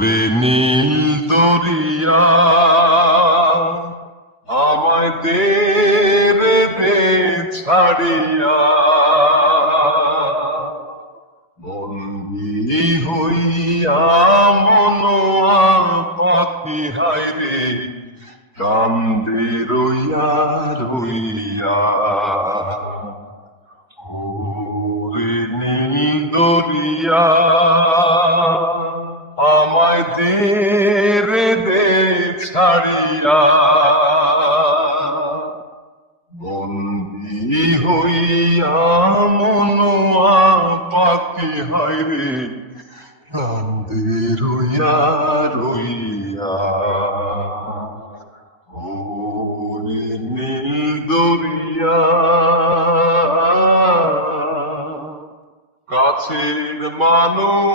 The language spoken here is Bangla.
ওরে নীল দরিয়া আমায় দে রে দে ছাড়িয়া, বন্দী হইয়া মনোয়া পাখি হায় রে কান্দে রইয়া রইয়া। ওরে নীল দরিয়া আমায় দে রে দে ছাড়িয়া, বন্দী হইয়া মনোয়া পাখি হায় রে কান্দে রইয়া রইয়া। ওরে নীল দরিয়া কাছের মানুষ